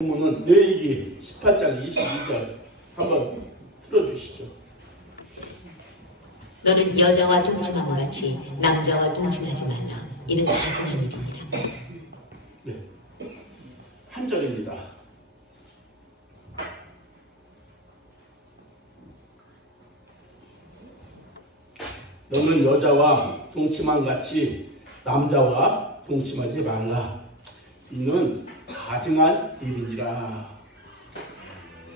본문은 레위기 18장 22절 한번 틀어주시죠. 너는 여자와 동침함과 같이 남자와 동침하지 말라. 이는 가증한 일입니다. 네, 한 절입니다. 너는 여자와 동침함 같이 남자와 동침하지 말라. 이는 가증한 일이니라.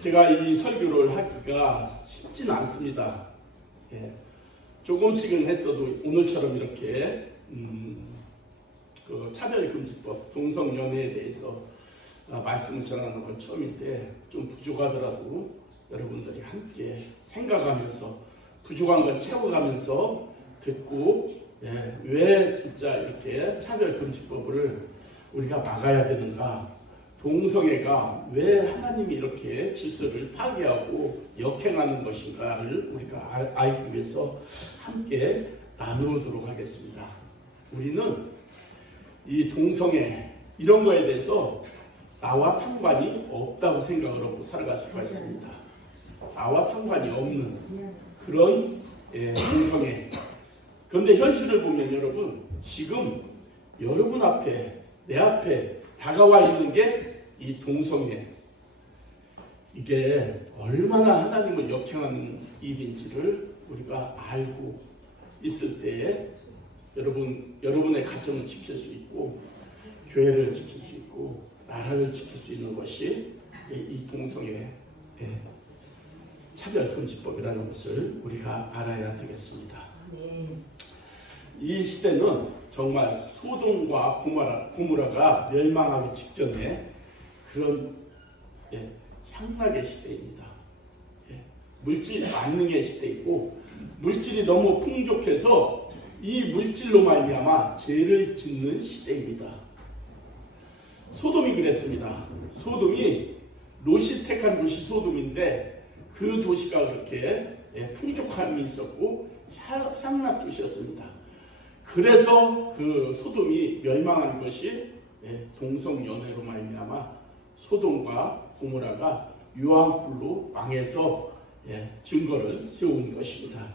제가 이 설교를 하기가 쉽지는 않습니다. 조금씩은 했어도 오늘처럼 이렇게 그 차별금지법, 동성연애에 대해서 말씀을 전하는 건 처음인데 좀 부족하더라도 여러분들이 함께 생각하면서 부족한 건 채워가면서 듣고 왜 진짜 이렇게 차별금지법을 우리가 막아야 되는가, 동성애가 왜 하나님이 이렇게 질서를 파괴하고 역행하는 것인가를 우리가 알기 위해서 함께 나누도록 하겠습니다. 우리는 이 동성애 이런 거에 대해서 나와 상관이 없다고 생각을 하고 살아갈 수가 있습니다. 나와 상관이 없는 그런 동성애. 그런데 현실을 보면 여러분, 지금 여러분 앞에, 내 앞에 다가와 있는 게 이 동성애. 이게 얼마나 하나님을 역행하는 일인지를 우리가 알고 있을 때에 여러분의 가정을 지킬 수 있고, 교회를 지킬 수 있고, 나라를 지킬 수 있는 것이 이 동성애 차별금지법이라는 것을 우리가 알아야 되겠습니다. 이 시대는 정말 소돔과 고모라가 멸망하기 직전에 그런 향락의 시대입니다. 물질 만능의 시대이고, 물질이 너무 풍족해서 이 물질로 말미암아 죄를 짓는 시대입니다. 소돔이 그랬습니다. 소돔이 롯이 택한 도시 소돔인데 그 도시가 그렇게 풍족함이 있었고 향락 도시였습니다. 그래서 그 소돔이 멸망한 것이 동성연애로 말미암아 소돔과 고모라가 유황불로 망해서 증거를 세운 것입니다.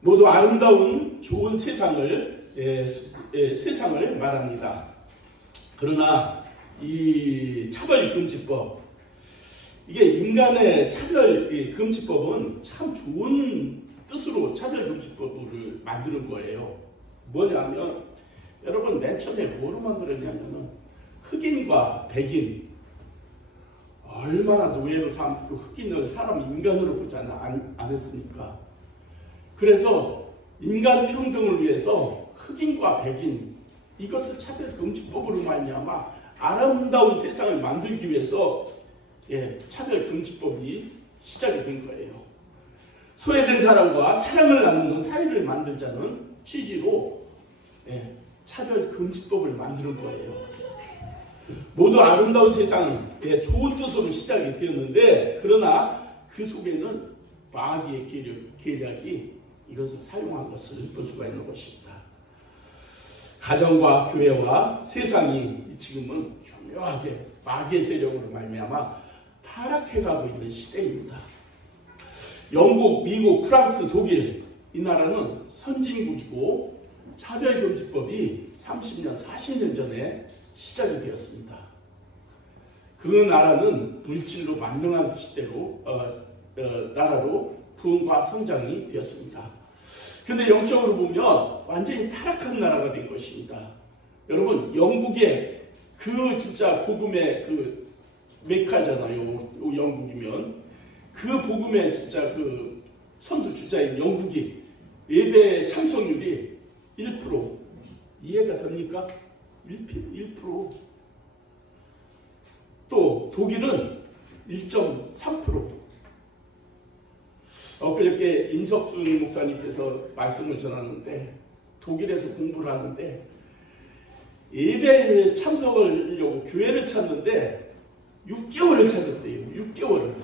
모두 아름다운 좋은 세상을 말합니다. 그러나 이 차별금지법, 이게 인간의 차별금지법은 참 좋은 뜻으로 차별금지법을 만드는 거예요. 뭐냐면 여러분, 맨 처음에 뭐로 만들었냐면은 흑인과 백인, 얼마나 노예로 삼고 흑인을 사람 인간으로 보지 않았습니까? 그래서 인간 평등을 위해서 흑인과 백인, 이것을 차별금지법으로 말미암아 아름다운 세상을 만들기 위해서 차별금지법이 시작이 된 거예요. 소외된 사람과 사랑을 나누는 사회를 만들자는 취지로 차별금지법을 만드는 거예요. 모두 아름다운 세상, 좋은 뜻으로 시작이 되었는데, 그러나 그 속에는 마귀의 계략이 이것을 사용한 것을 볼 수가 있는 것입니다. 가정과 교회와 세상이 지금은 교묘하게 마귀의 세력으로 말미암아 타락해가고 있는 시대입니다. 영국, 미국, 프랑스, 독일, 이 나라는 선진국이고 차별금지법이 30년, 40년 전에 시작이 되었습니다. 그 나라는 물질로 만능한 나라로 부흥과 성장이 되었습니다. 근데 영적으로 보면 완전히 타락한 나라가 된 것입니다. 여러분, 영국의 그 진짜 복음의 그 메카잖아요. 영국이면 그 복음의 진짜 그 선두주자인 영국이 예배 참석률이 1%. 이해가 됩니까? 1%. 또 독일은 1.3%. 엊그저께 임석순 목사님께서 말씀을 전하는데, 독일에서 공부를 하는데 예배에 참석을 하려고 교회를 찾는데 6개월을 찾았대요. 6개월을.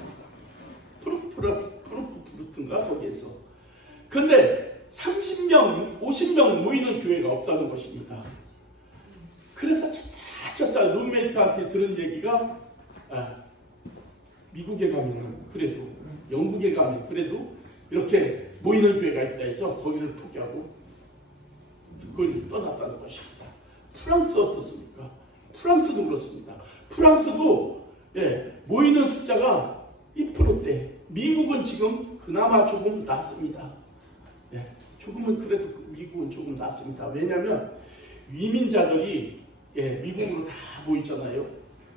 프랑크푸르트인가 거기에서. 근데 30명, 50명 모이는 교회가 없다는 것입니다. 그래서 쳤잖아. 룸메이트한테 들은 얘기가 미국에 가면은 그래도 영국에 가면 그래도 이렇게 모이는 교회가 있다 해서 거기를 포기하고 그걸 떠났다는 것입니다. 프랑스 어떻습니까? 프랑스도 그렇습니다. 프랑스도 모이는 숫자가 2%대. 미국은 지금 그나마 조금 낮습니다. 조금은 그래도 미국은 조금 낮습니다. 왜냐하면 이민자들이 미국으로 다 모이잖아요.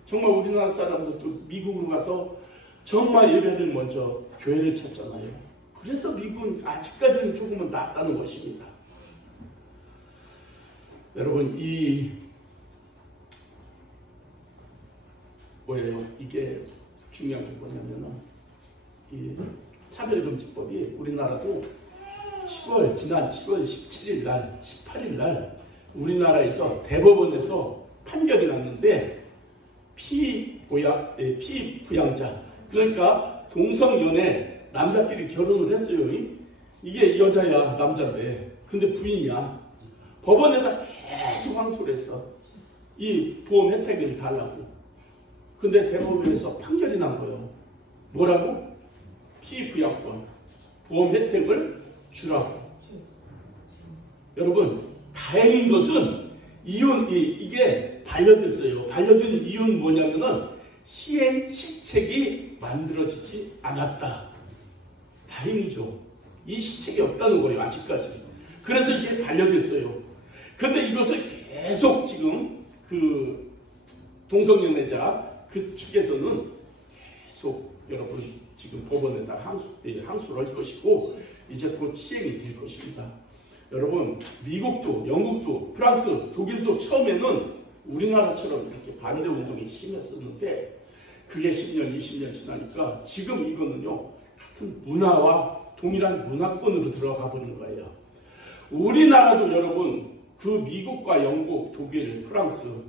정말 우리나라 사람들도 미국으로 가서 정말 예배를 먼저 교회를 찾잖아요. 그래서 미국은 아직까지는 조금은 낫다는 것입니다. 여러분 뭐예요? 이게 중요한 게 뭐냐면은 이 차별금지법이 우리나라도 지난 7월 17일 날, 18일 날 우리나라에서 대법원에서 판결이 났는데 피부양자 그러니까 동성연애 남자끼리 결혼을 했어요. 이게 여자야 남자인데 근데 부인이야. 법원에다 계속 항소를 했어. 이 보험 혜택을 달라고. 근데 대법원에서 판결이 난 거예요. 뭐라고? 피부양권 보험 혜택을 주라고. 여러분 다행인 것은 이게 반려됐어요. 반려된 이유는 뭐냐면은 시행 시책이 만들어지지 않았다. 다행이죠. 이 시책이 없다는 거예요. 아직까지. 그래서 이게 반려됐어요. 근데 이것을 계속 지금 그 동성연애자 그 측에서는 계속 여러분 지금 법원에다 항소를 할 것이고 이제 곧 시행이 될 것입니다. 여러분 미국도 영국도 프랑스 독일도 처음에는 우리나라처럼 이렇게 반대 운동이 심했었는데 그게 10년 20년 지나니까 지금 이거는요 같은 문화와 동일한 문화권으로 들어가 보는 거예요. 우리나라도 여러분 그 미국과 영국 독일 프랑스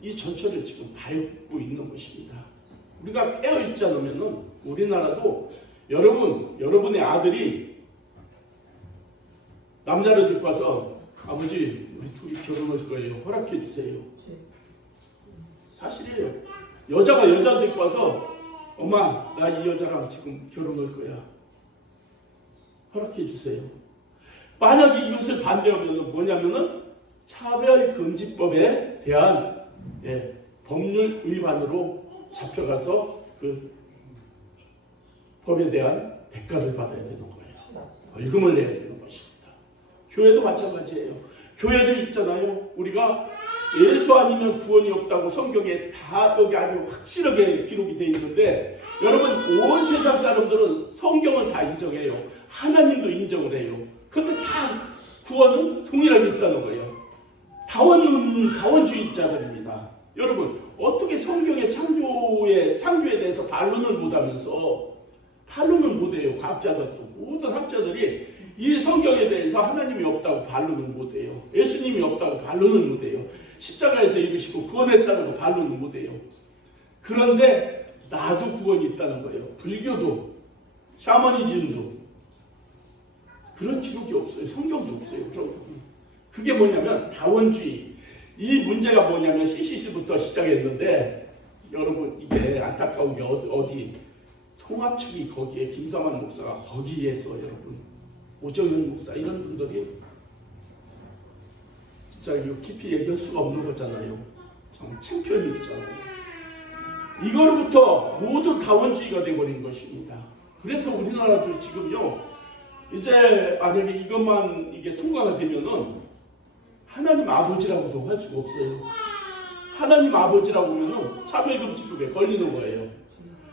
이 전철을 지금 밟고 있는 것입니다. 우리가 깨어있지 않으면은 우리나라도 여러분의 아들이 남자를 데리고 와서 아버지 우리 둘이 결혼할 거예요. 허락해 주세요. 사실이에요. 여자가 여자를 데리고 와서 엄마 나 이 여자랑 지금 결혼할 거야. 허락해 주세요. 만약에 이것을 반대하면 뭐냐면은 차별금지법에 대한 법률 위반으로 잡혀가서 그 법에 대한 대가를 받아야 되는 거예요. 벌금을 내야 되는 것입니다. 교회도 마찬가지예요. 교회도 있잖아요. 우리가 예수 아니면 구원이 없다고 성경에 다 여기 아주 확실하게 기록이 되어 있는데 여러분 온 세상 사람들은 성경을 다 인정해요. 하나님도 인정을 해요. 근데 다 구원은 동일하게 있다는 거예요. 다원주의자들입니다. 여러분 어떻게 성경의 창조에 대해서 반론을 못하면서 반론을 못해요. 과학자들도 모든 학자들이 이 성경에 대해서 하나님이 없다고 반론을 못해요. 예수님이 없다고 반론을 못해요. 십자가에서 이루시고 구원했다는 거 반론을 못해요. 그런데 나도 구원이 있다는 거예요. 불교도 샤머니즘도 그런 기록이 없어요. 성경도 없어요. 그런 부분. 그게 뭐냐면 다원주의. 이 문제가 뭐냐면 CCC부터 시작했는데 여러분 이게 안타까운 게 어디 통합 측이 거기에 김성환 목사가 거기에서 여러분 오정현 목사 이런 분들이 진짜 이거 깊이 얘기할 수가 없는 거잖아요. 정말 챔피언이잖아요. 이거로부터 모두 다원주의가 돼버린 것입니다. 그래서 우리나라도 지금요 이제 만약에 이것만 이게 통과가 되면은 하나님 아버지라고도 할 수가 없어요. 하나님 아버지라고 하면은 차별금지법에 걸리는 거예요.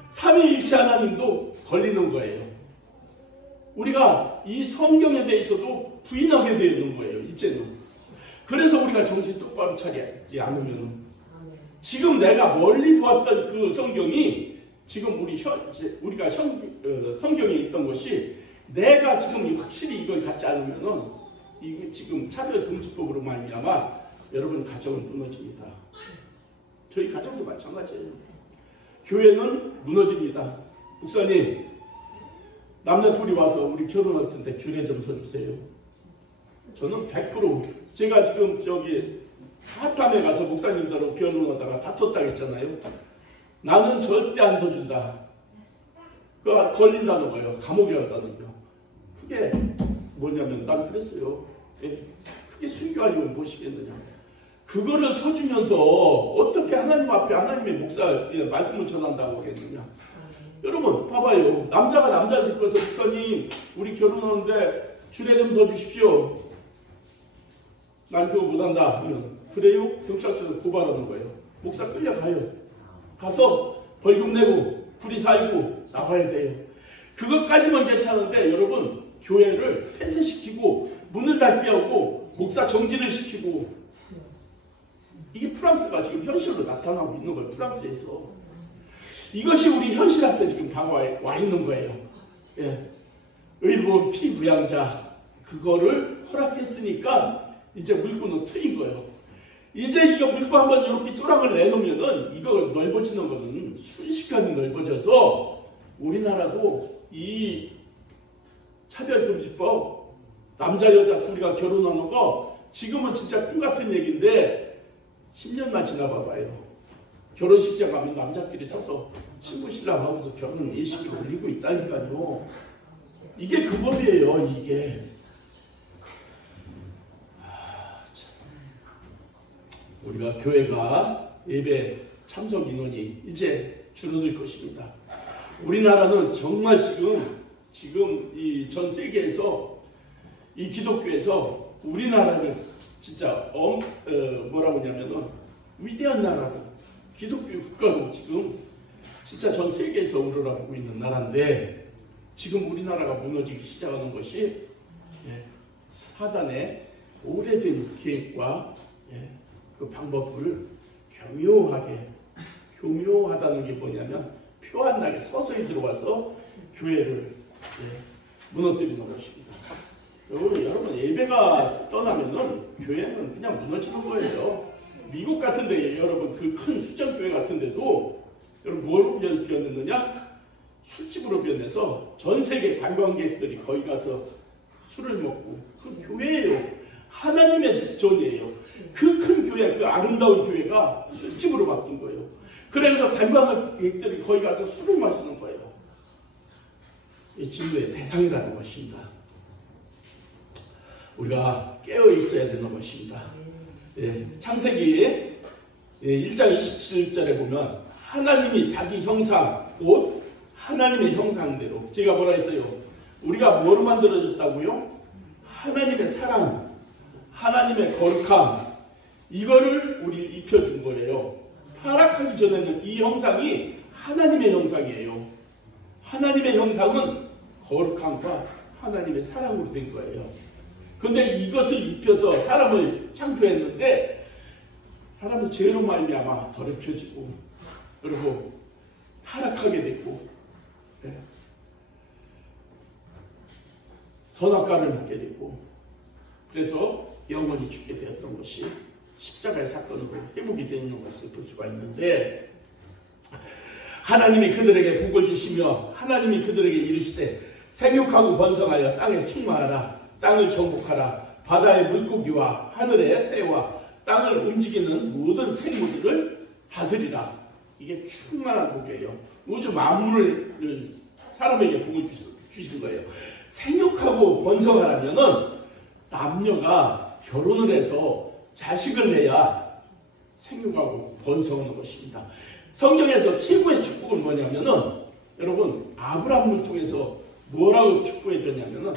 삼위일체 하나님도 걸리는 거예요. 우리가 이 성경에 대해서도 부인하게 되는 거예요. 이제는. 그래서 우리가 정신 똑바로 차리지 않으면은 지금 내가 멀리 보았던 그 성경이 지금 우리가 성경에 있던 것이 내가 지금 확실히 이걸 갖지 않으면은 이거 지금 차별금지법으로 말미암아 여러분 가정은 무너집니다. 저희 가정도 마찬가지예요. 교회는 무너집니다. 목사님 남자 둘이 와서 우리 결혼할 텐데 줄에 좀 서주세요. 저는 100% 제가 지금 저기 하탐에 가서 목사님들하고 변론하다가 다퉜다고 했잖아요. 나는 절대 안 서준다. 그거 걸린다는 거예요. 감옥에 간다는 거예요. 그게 뭐냐면 난 그랬어요. 예. 그게 순교 아니면 무엇이겠느냐. 그거를 서주면서 어떻게 하나님 앞에 하나님의 말씀을 전한다고 하겠느냐. 여러분 봐봐요. 남자가 남자를 이끌어서 목사님 우리 결혼하는데 주례 좀 서주십시오. 난 그거 못한다. 그래요? 경찰서에 고발하는 거예요. 목사 끌려가요. 가서 벌금 내고 불이 살고 나와야 돼요. 그것까지만 괜찮은데 여러분 교회를 폐쇄시키고 문을 닫게 하고 목사 정지를 시키고 이게 프랑스가 지금 현실로 나타나고 있는 거예요. 프랑스에서. 이것이 우리 현실 앞에 지금 다가와 있는 거예요. 예. 의로운 피부양자 그거를 허락했으니까 이제 물고는 트인 거예요. 이제 이거 물고 한번 이렇게 뚜랑을 내놓으면은 이거 넓어지는 거는 순식간에 넓어져서 우리나라도 이 차별금지법 남자 여자 둘이가 결혼하는 거 지금은 진짜 꿈 같은 얘기인데 10년만 지나봐봐요. 결혼식장 가면 남자끼리 서서 신부 신랑 하고서 결혼 예식을 올리고 있다니까요. 이게 그 법이에요. 이게 우리가 교회가 예배 참석 인원이 이제 줄어들 것입니다. 우리나라는 정말 지금 이 전 세계에서 이 기독교에서 우리나라를 진짜 뭐라고 하냐면은 위대한 나라로 기독교 국가로 지금 진짜 전 세계에서 우러러보고 있는 나라인데 지금 우리나라가 무너지기 시작하는 것이 사단의 오래된 계획과 그 방법을 교묘하다는 게 뭐냐면 표 안 나게 서서히 들어와서 교회를 무너뜨리는 것입니다. 여러분 예배가 떠나면은 교회는 그냥 무너지는 거예요. 미국 같은데 여러분 그 큰 수정교회 같은데도 여러분 뭐로 변했느냐? 술집으로 변해서 전 세계 관광객들이 거기 가서 술을 먹고 그 교회예요. 하나님의 지존이에요. 그 큰 교회, 그 아름다운 교회가 술집으로 바뀐 거예요. 그래서 관광객들이 거기 가서 술을 마시는 거예요. 이 진노의 대상이라는 것입니다. 우리가 깨어 있어야 되는 것입니다. 창세기 1장 27절에 보면 하나님이 자기 형상, 곧 하나님의 형상대로 제가 뭐라 했어요? 우리가 뭐로 만들어졌다고요? 하나님의 사랑, 하나님의 거룩함 이거를 우리 입혀준 거예요. 타락하기 전에는 이 형상이 하나님의 형상이에요. 하나님의 형상은 거룩함과 하나님의 사랑으로 된 거예요. 근데 이것을 입혀서 사람을 창조했는데 사람이 죄로 말미암아 더럽혀지고 그리고 타락하게 됐고 선악과를 먹게 됐고 그래서 영원히 죽게 되었던 것이 십자가의 사건으로 회복이 되는 것을 볼 수가 있는데 하나님이 그들에게 복을 주시며 하나님이 그들에게 이르시되 생육하고 번성하여 땅에 충만하라. 땅을 정복하라. 바다의 물고기와 하늘의 새와 땅을 움직이는 모든 생물들을 다스리라. 이게 충만한 복이에요. 우주 만물을 사람에게 복을 주신 거예요. 생육하고 번성하라면은 남녀가 결혼을 해서 자식을 내야 생육하고 번성하는 것입니다. 성경에서 최고의 축복은 뭐냐면은 여러분 아브라함을 통해서 뭐라고 축복해줬냐면은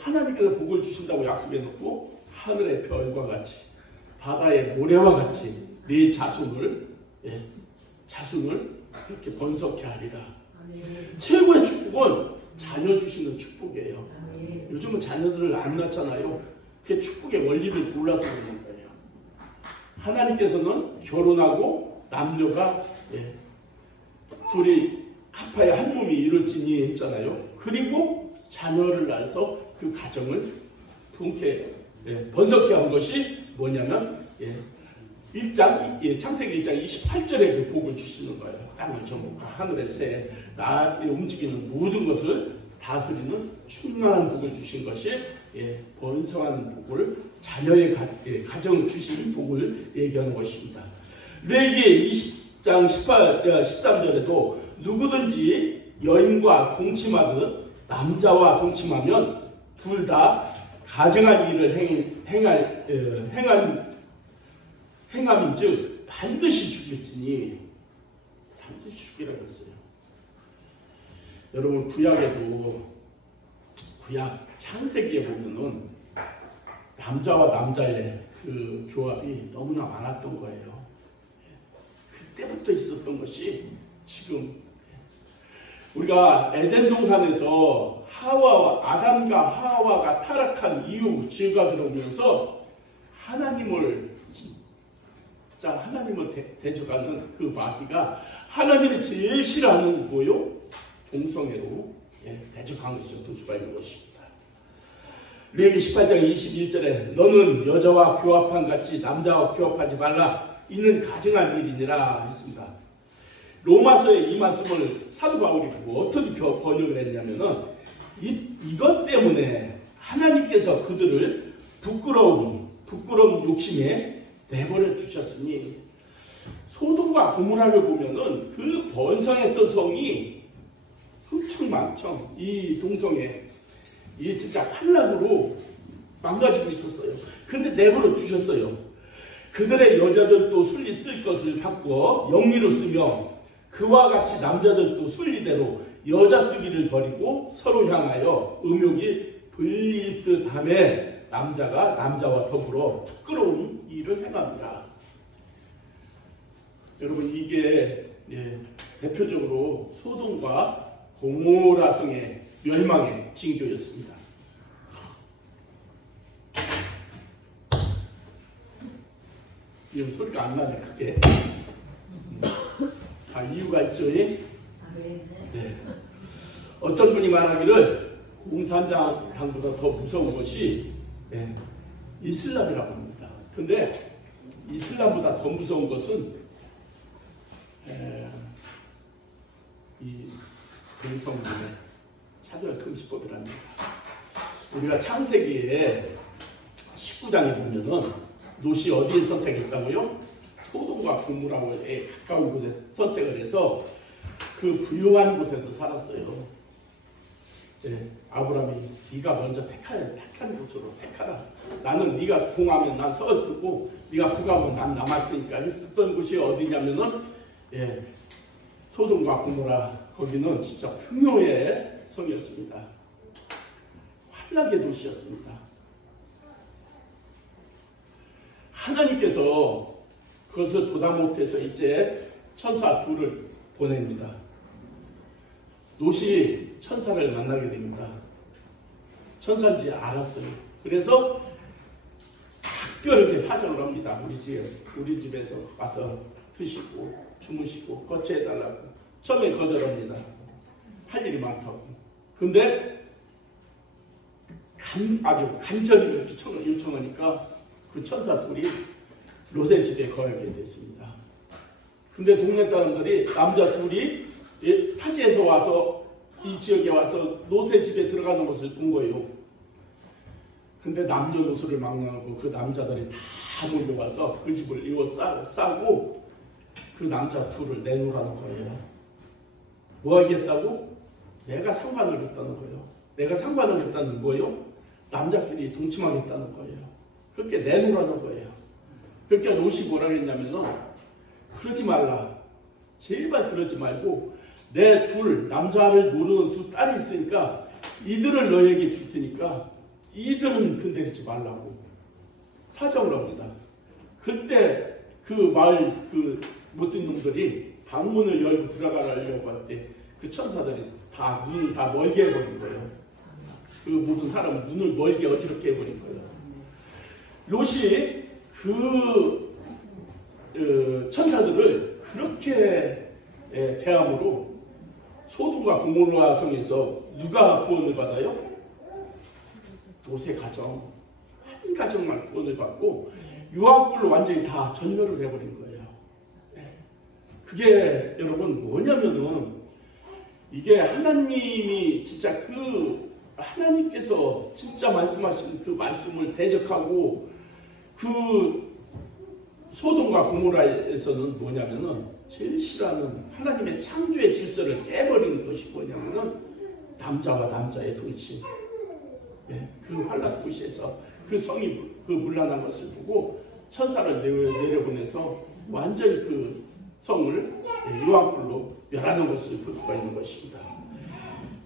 하나님께서 복을 주신다고 약속해놓고 하늘의 별과 같이 바다의 모래와 같이 네 자손을 이렇게 번성케 하리라. 최고의 축복은 자녀 주시는 축복이에요. 요즘은 자녀들을 안 낳잖아요. 그게 축복의 원리를 몰라서 그러는 거예요. 하나님께서는 결혼하고 남녀가 둘이 합하여 한 몸이 이룰지니 했잖아요. 그리고 자녀를 낳아서 그 가정을 풍케 번성케 한 것이 뭐냐면 창세기 1장 28절에 그 복을 주시는 거예요. 땅을 정복하 하늘의 새, 움직이는 모든 것을 다스리는 충만한 복을 주신 것이 번성하는 복을, 자녀의 가정 주시는 복을 얘기하는 것입니다. 레위기 20장 13절에도 누구든지 여인과 동침하듯 남자와 동침하면 둘 다 가증한 일을 행함인즉 반드시 죽일지니, 반드시 죽이라고 했어요. 여러분, 구약 창세기에 보면은 남자와 남자의 그 교합이 너무나 많았던 거예요. 그때부터 있었던 것이 지금 우리가 에덴 동산에서 아담과 하와가 타락한 이후 죄가 들어오면서 하나님을 대적하는 그 마귀가 하나님이 제일 싫어하는 거요, 동성애로 대적한 것을 볼 수가 있는 것입니다. 레위기 18장 21절에 너는 여자와 교합한 같이 남자와 교합하지 말라, 이는 가증한 일이니라 했습니다. 로마서의 이 말씀을 사도 바울이 어떻게 번역을 했냐면은 이것 때문에 하나님께서 그들을 부끄러운 욕심에 내버려 두셨으니, 소돔과 고모라를 보면은 그 번성했던 성이 흥청망청 이 동성애, 이 진짜 환락으로 망가지고 있었어요. 근데 내버려 두셨어요. 그들의 여자들도 순리 쓸 것을 바꾸어 영리로 쓰며 그와 같이 남자들도 순리대로 여자 쓰기를 버리고 서로 향하여 음욕이 불릴 듯하며 남자가 남자와 더불어 부끄러운 일을 행합니다. 여러분, 이게 대표적으로 소돔과 고모라 성의 멸망의 징조였습니다. 이 소리가 안 나네, 크게. 이유가 있죠. 네. 어떤 분이 말하기를 공산당보다 더 무서운 것이 이슬람이라고 합니다. 근데 이슬람보다 더 무서운 것은 이 동성애의 차별금지법이랍니다. 우리가 창세기에 19장에 보면은 롯이 어디에 선택했다고요? 소돔과 고모라에 가까운 곳에 선택을 해서 그 부유한 곳에서 살았어요. 아브라함이 네가 먼저 택한 곳으로 택하라. 나는 네가 동하면 난 서쪽고 네가 북하면 난 남았으니까 했었던 곳이 어디냐면은 소돔과 고모라, 거기는 진짜 풍요의 성이었습니다. 환락의 도시였습니다. 하나님께서 그것을 보다 못해서 이제 천사 둘을 보냅니다. 롯이 천사를 만나게 됩니다. 천사인지 알았어요. 그래서 특별하게 사정을 합니다. 우리 집에서 와서 드시고 주무시고 거처해달라고. 처음에 거절합니다. 할 일이 많다고. 근데 아주 간절히 그렇게 요청하니까 그 천사 둘이 롯의 집에 거하게 됐습니다. 근데 동네 사람들이 남자 둘이 타지에서 와서 이 지역에 와서 롯의 집에 들어가는 것을 본 거예요. 근데 남녀노소를 막론하고 그 남자들이 다 몰려와서 그 집을 싸고 그 남자 둘을 내놓으라는 거예요. 뭐 하겠다고? 내가 상관을 했다는 거예요. 내가 상관을 했다는 거예요. 남자끼리 동침하겠다는 거예요. 그렇게 내놓으라는 거예요. 그러니까 롯이 뭐라 그랬냐면은 그러지 말라. 제발 그러지 말고 내 남자를 모르는 두 딸이 있으니까 이들을 너에게 줄 테니까 이들은 건드리지 말라고 사정을 합니다. 그때 그 마을 그 못된 놈들이 방문을 열고 들어가려고 할 때 그 천사들이 다 눈을 다 멀게 해버린 거예요. 그 모든 사람은 눈을 멀게 어지럽게 해버린 거예요. 롯이 그 천사들을 그렇게 대함으로 소돔과 고모라 성에서 누가 구원을 받아요? 롯의 가정, 한 가정만 구원을 받고 유황불로 완전히 다 전멸을 해버린 거예요. 그게 여러분 뭐냐면은 이게 하나님이 진짜 그 하나님께서 진짜 말씀하신 그 말씀을 대적하고 그 소돔과 고모라에서는 뭐냐면은 제일 싫어하는 하나님의 창조의 질서를 깨버리는 것이 뭐냐면은 남자와 남자의 동침. 예, 그 환락 도시에서 그 성이 그 문란한 것을 보고 천사를 내려보내서 완전히 그 성을 유황불로 멸하는 것을 볼 수가 있는 것입니다.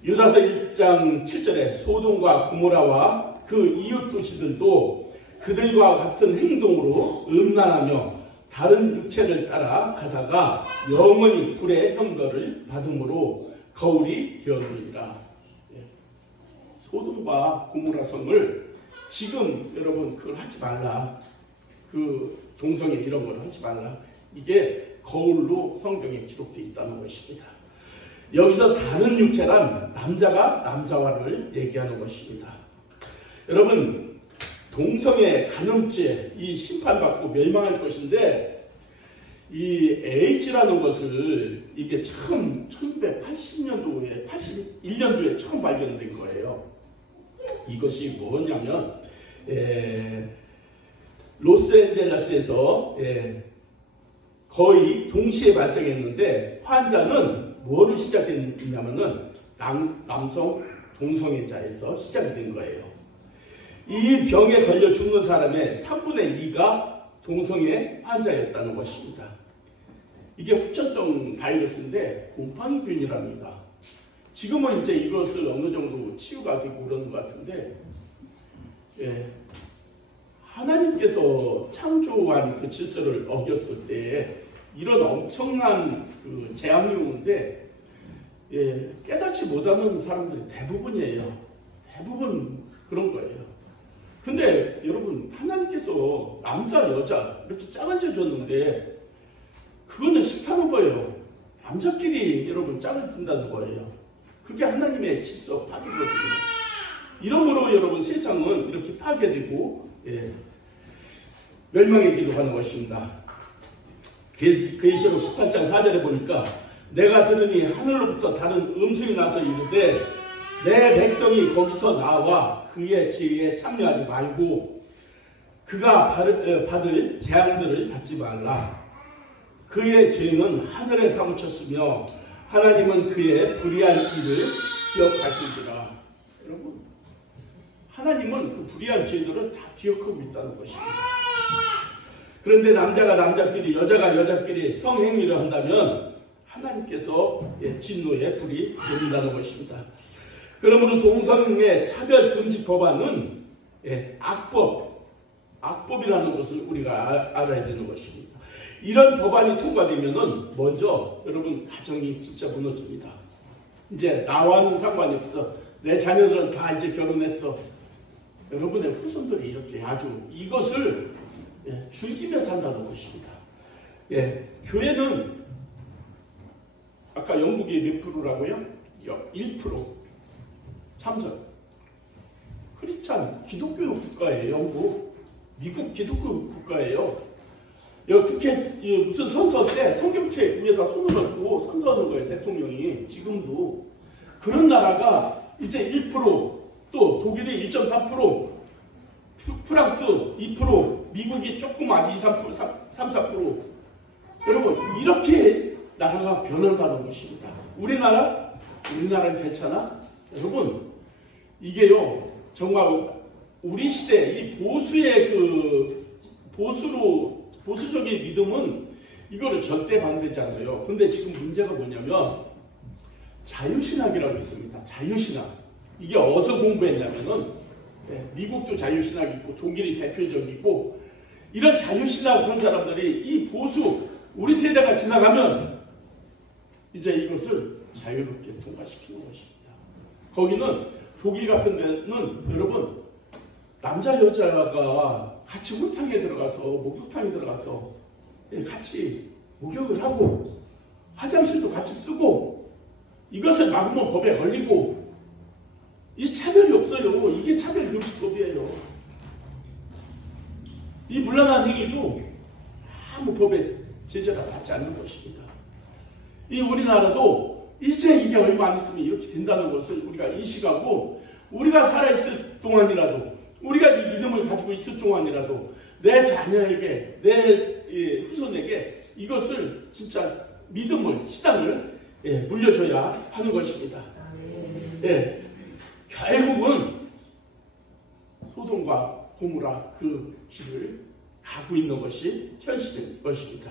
유다서 1장 7절에 소돔과 고모라와 그 이웃 도시들도 그들과 같은 행동으로 음란하며 다른 육체를 따라 가다가 영원히 불의 형벌을 받음으로 거울이 되었느니라. 소돔과 고모라 성을 지금 여러분 그걸 하지 말라. 그 동성애 이런 걸 하지 말라. 이게 거울로 성경에 기록되어 있다는 것입니다. 여기서 다른 육체란 남자가 남자와를 얘기하는 것입니다. 여러분 동성애 간음죄 이 심판받고 멸망할 것인데 이 에이즈라는 것을 이게 처음 1980년도에 81년도에 처음 발견된 거예요. 이것이 뭐냐면 로스앤젤레스에서 거의 동시에 발생했는데 환자는 뭐로 시작됐냐면은 남성 동성애자에서 시작이 된 거예요. 이 병에 걸려 죽는 사람의 3분의 2가 동성애 환자였다는 것입니다. 이게 후천성 바이러스인데 곰팡이균이랍니다. 지금은 이제 이것을 어느 정도 치유가 되고 그러는 것 같은데 하나님께서 창조한 그 질서를 어겼을 때 이런 엄청난 그 재앙이 오는데 깨닫지 못하는 사람들이 대부분이에요. 대부분 그런 거예요. 근데 여러분 하나님께서 남자 여자 이렇게 짝을 지어줬는데 그거는 싫다는 거예요. 남자끼리 여러분 짝을 든다는 거예요. 그게 하나님의 질서 파괴거든요. 이러므로 여러분 세상은 이렇게 파괴되고 멸망의 길로 가는 것입니다. 계시록 18장 4절에 보니까 내가 들으니 하늘로부터 다른 음성이 나서 이르되 내 백성이 거기서 나와 그의 지혜에 참여하지 말고 그가 받을 재앙들을 받지 말라. 그의 죄는 하늘에 사무쳤으며 하나님은 그의 불의한 일을 기억하시리라. 여러분 하나님은 그 불의한 죄들을 다 기억하고 있다는 것입니다. 그런데 남자가 남자끼리 여자가 여자끼리 성행위를 한다면 하나님께서 진노의 불이 내린다는 것입니다. 그러므로 동성애 차별금지 법안은 악법이라는 것을 우리가 알아야 되는 것입니다. 이런 법안이 통과되면은 먼저 여러분 가정이 진짜 무너집니다. 이제 나와는 상관이 없어. 내 자녀들은 다 이제 결혼했어. 여러분의 후손들이 이렇게 아주 이것을 즐기며 산다는 것입니다. 교회는 아까 영국이 몇 프로라고요? 1% 참석. 크리스찬 기독교 국가예요. 영국. 미국 기독교 국가예요. 국회 무슨 선서 때 성경책 위에다 손을 얹고 선서하는 거예요. 대통령이. 지금도. 그런 나라가 이제 1%, 또 독일이 1.3%, 프랑스 2%, 미국이 조금 아직 3, 4%. 여러분 이렇게 나라가 변한다는 것입니다. 우리나라는 괜찮아? 여러분 이게요 정말 우리 시대 이 보수의 그 보수적인 믿음은 이거를 절대 반대지 않아요. 근데 지금 문제가 뭐냐면 자유신학이라고 있습니다. 자유신학. 이게 어디서 공부했냐면은 미국도 자유신학이 있고 독일이 대표적이고 이런 자유신학 한 사람들이 이 보수 우리 세대가 지나가면 이제 이것을 자유롭게 통과시키는 것입니다. 거기는 독일 같은 데는 여러분 남자 여자가 같이 우탕에 들어가서 목욕탕에 들어가서 같이 목욕을 하고 화장실도 같이 쓰고 이것을 막으면 법에 걸리고 이 차별이 없어요. 이게 차별금지법이에요. 이 문란한 행위도 아무 법에 제재가 받지 않는 것입니다. 이 우리나라도 이제 이게 얼마 안 있으면 이렇게 된다는 것을 우리가 인식하고 우리가 살아있을 동안이라도, 우리가 이 믿음을 가지고 있을 동안이라도 내 자녀에게, 내 후손에게 이것을 진짜 믿음을, 신앙을 물려줘야 하는 것입니다. 결국은 소돔과 고모라 그 길을 가고 있는 것이 현실인 것입니다.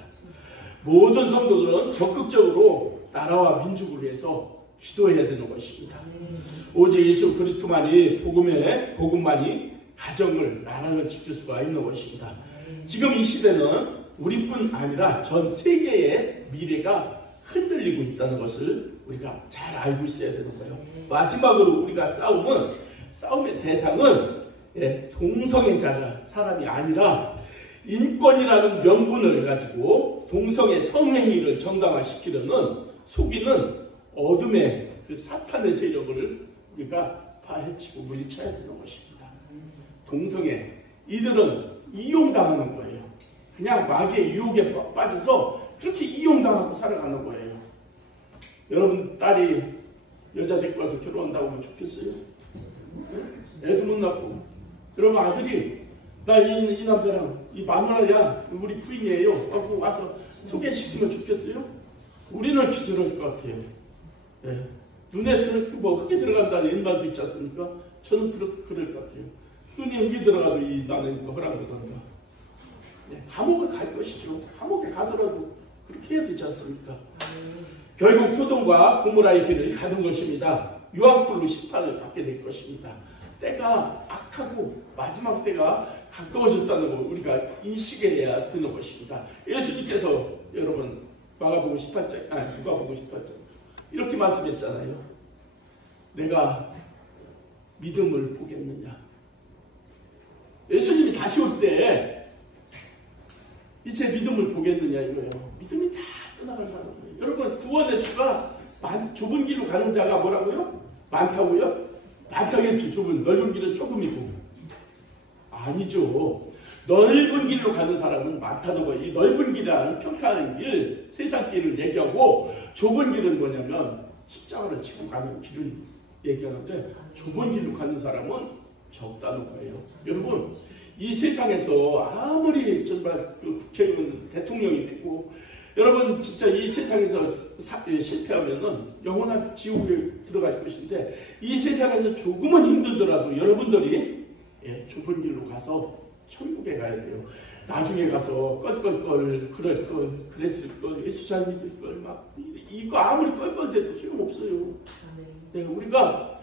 모든 성도들은 적극적으로 나라와 민족을 위해서 기도해야 되는 것입니다. 오직 예수 그리스도만이 복음만이 가정을, 나라를 지킬 수가 있는 것입니다. 지금 이 시대는 우리뿐 아니라 전 세계의 미래가 흔들리고 있다는 것을 우리가 잘 알고 있어야 되는 거예요. 마지막으로 우리가 싸움의 대상은 동성애자가 사람이 아니라 인권이라는 명분을 가지고 동성애 성행위를 정당화시키려는 속이는 어둠의 그 사탄의 세력을 우리가 파헤치고 물리쳐야 되는 것입니다. 동성애, 이들은 이용당하는 거예요. 그냥 마귀의 유혹에 빠져서 그렇게 이용당하고 살아가는 거예요. 여러분 딸이 여자 데리고 와서 결혼한다고 하면 좋겠어요? 애도 못 낳고. 여러분 아들이 나 이 남자랑 이 마누라야 우리 부인이에요 하고 와서 소개시키면 좋겠어요? 우리는 기절할 것 같아요. 눈에 흙이 들어간다는 옛말도 있지 않습니까? 저는 그럴 것 같아요. 눈에 흙이 들어가도 나는 허락 못한다. 감옥에 갈 것이죠. 감옥에 가더라도 그렇게 해야 되지 않습니까? 결국 소돔과 고모라의 길을 가는 것입니다. 유황불로 심판을 받게 될 것입니다. 때가 악하고 마지막 때가 가까워졌다는 걸 우리가 인식해야 되는 것입니다. 예수님께서 여러분 누가복음 18장 이렇게 말씀했잖아요. 내가 믿음을 보겠느냐. 예수님이 다시 올 때 이제 믿음을 보겠느냐 이거예요. 믿음이 다 떠나간다는 거예요. 여러분 구원의 수가 좁은 길로 가는 자가 뭐라고요? 많다고요? 많다겠죠. 넓은 길은 조금이고. 아니죠. 넓은 길로 가는 사람은 많다는 거예요. 이 넓은 길이라는 평탄한 길, 세상 길을 얘기하고, 좁은 길은 뭐냐면 십자가를 지고 가는 길을 얘기하는데, 좁은 길로 가는 사람은 적다는 거예요. 여러분 이 세상에서 아무리 정말 그 국회의원 대통령이 되고 여러분 진짜 이 세상에서 실패하면은 영원한 지옥에 들어갈 것인데, 이 세상에서 조금은 힘들더라도 여러분들이 좁은 길로 가서 천국에 가야 돼요. 나중에 가서 껄껄껄 그랬을 걸, 예수 잘 믿을 걸 막 이거 아무리 껄껄대도 소용없어요. 우리가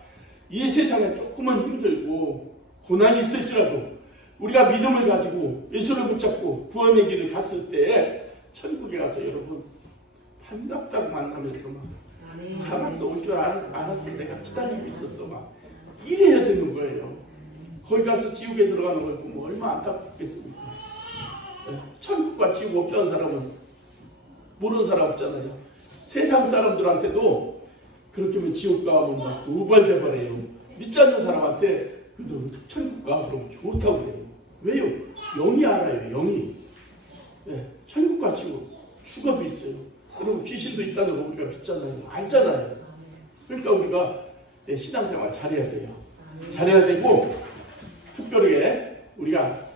이 세상에 조금은 힘들고 고난이 있을지라도 우리가 믿음을 가지고 예수를 붙잡고 구원의 길을 갔을 때 천국에 가서 여러분 반갑다고 만나면서 막 잡았어 올 줄 알았어 내가 기다리고 있었어 막 이래야 되는 거예요. 거기 가서 지옥에 들어가는 걸 보면 얼마나 안타깝겠습니까? 천국과 지옥 없다는 사람은 모르는 사람 없잖아요. 세상 사람들한테도 그렇게 하면 지옥 가면 막 우발대발해요. 믿지 않는 사람한테 너 천국 가 그러면 좋다고 그래요. 왜요? 영이 알아요. 영이. 천국과 지옥 휴가도 있어요. 여러분 귀신도 있다는 거 우리가 믿잖아요. 알잖아요. 그러니까 우리가 신앙생활 잘해야 돼요. 잘해야 되고 특별하게 우리가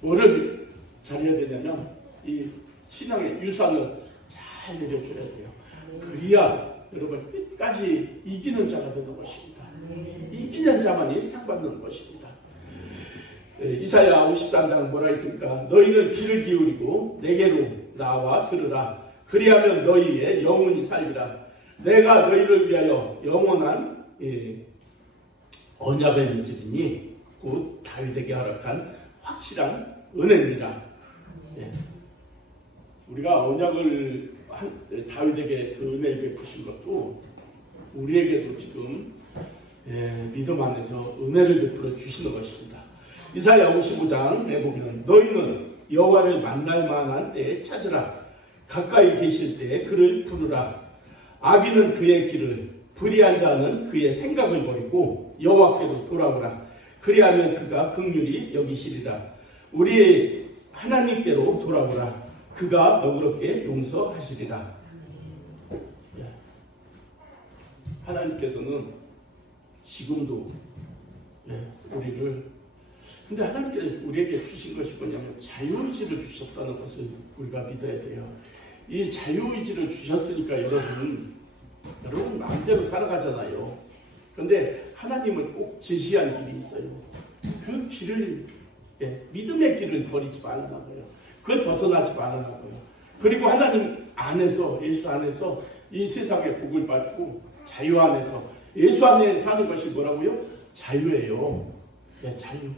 뭐를 잘해야 되냐면 이 신앙의 유산을 잘 내려줘야 돼요. 그래야 여러분 끝까지 이기는 자가 되는 것입니다. 이기는 자만이 상 받는 것입니다. 이사야 54장 뭐라 했습니까? 너희는 귀를 기울이고 내게로 나와 들으라. 그리하면 너희의 영혼이 살리라. 내가 너희를 위하여 영원한 언약을 맺으리니 곧 다윗에게 허락한 확실한 은혜니라. 우리가 언약을 다윗에게 그 은혜를 베푸신 것도 우리에게도 지금 믿음 안에서 은혜를 베풀어 주시는 것입니다. 이사야 55장에 보면 너희는 여호와를 만날 만한 때에 찾으라. 가까이 계실 때에 그를 부르라. 악인은 그의 길을, 불의한 자는 그의 생각을 버리고 여호와께로 돌아오라. 그리하면 그가 긍휼히 여기시리라. 우리의 하나님께로 돌아오라. 그가 너그럽게 용서하시리라. 하나님께서는 지금도 우리를. 근데 하나님께서 우리에게 주신 것이 뭐냐면 자유의지를 주셨다는 것을 우리가 믿어야 돼요. 이 자유의지를 주셨으니까 여러분 마음대로 살아가잖아요. 근데 하나님은 꼭 제시한 길이 있어요. 그 길을 믿음의 길을 버리지 말라고요. 그걸 벗어나지 말라고요. 그리고 하나님 안에서, 예수 안에서 이 세상의 복을 받고 자유 안에서, 예수 안에 사는 것이 뭐라고요? 자유예요. 자유.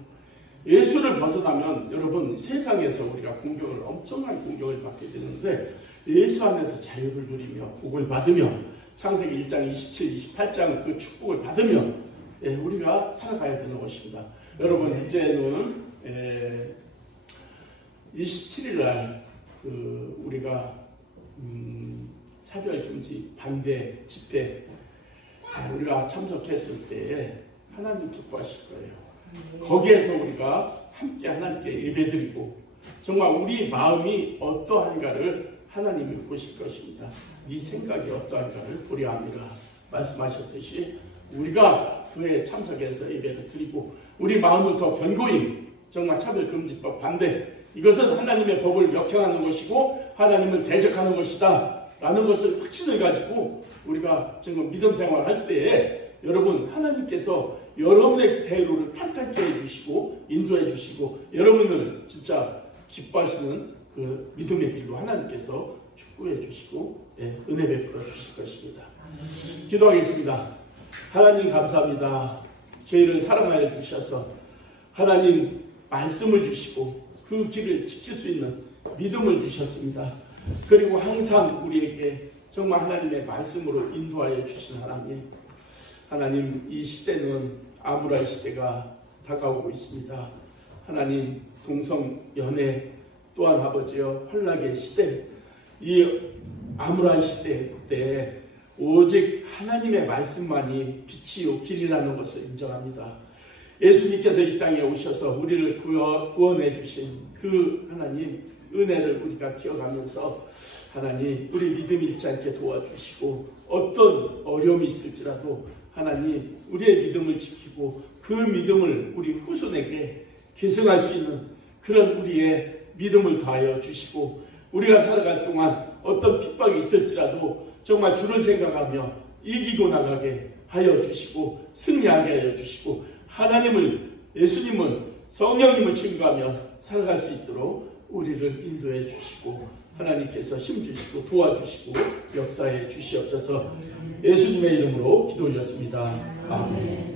예수를 벗어나면 여러분 세상에서 우리가 엄청난 공격을 받게 되는데, 예수 안에서 자유를 누리며 복을 받으며 창세기 1장 27, 28장 그 축복을 받으며 우리가 살아가야 되는 것입니다. 여러분 이제는 27일 날 우리가 차별금지 반대 집회 우리가 참석했을 때에 하나님 기뻐하실 거예요. 거기에서 우리가 함께 하나님께 예배드리고 정말 우리 마음이 어떠한가를 하나님이 보실 것입니다. 네 생각이 어떠한가를 보려 합니다. 말씀하셨듯이 우리가 그에 참석해서 예배를 드리고 우리 마음을 더 견고히 정말 차별금지법 반대, 이것은 하나님의 법을 역행하는 것이고 하나님을 대적하는 것이다 라는 것을 확신을 가지고 우리가 정말 믿음 생활할 때에 여러분 하나님께서 여러분의 대로를 탄탄케 해주시고 인도해 주시고 여러분을 진짜 기뻐하시는 그 믿음의 길로 하나님께서 축복해 주시고 은혜 베풀어 주실 것입니다. 기도하겠습니다. 하나님 감사합니다. 저희를 사랑하여 주셔서 하나님 말씀을 주시고 그 길을 지킬 수 있는 믿음을 주셨습니다. 그리고 항상 우리에게 정말 하나님의 말씀으로 인도하여 주신 하나님 이 시대는 아무라의 시대가 다가오고 있습니다. 하나님 동성연애 또한 아버지여 혼락의 시대, 이 아무라의 시대 때 오직 하나님의 말씀만이 빛이요 길이라는 것을 인정합니다. 예수님께서 이 땅에 오셔서 우리를 구원해 주신 그 하나님 은혜를 우리가 기억하면서 하나님 우리 믿음 잃지 않게 도와주시고 어떤 어려움이 있을지라도 하나님 우리의 믿음을 지키고 그 믿음을 우리 후손에게 계승할 수 있는 그런 우리의 믿음을 더하여 주시고 우리가 살아갈 동안 어떤 핍박이 있을지라도 정말 주를 생각하며 이기고 나가게 하여 주시고 승리하게 하여 주시고 하나님을 예수님은 성령님을 증거하며 살아갈 수 있도록 우리를 인도해 주시고 하나님께서 힘주시고 도와주시고 역사해 주시옵소서. 예수님의 이름으로 기도 올렸습니다. 아멘.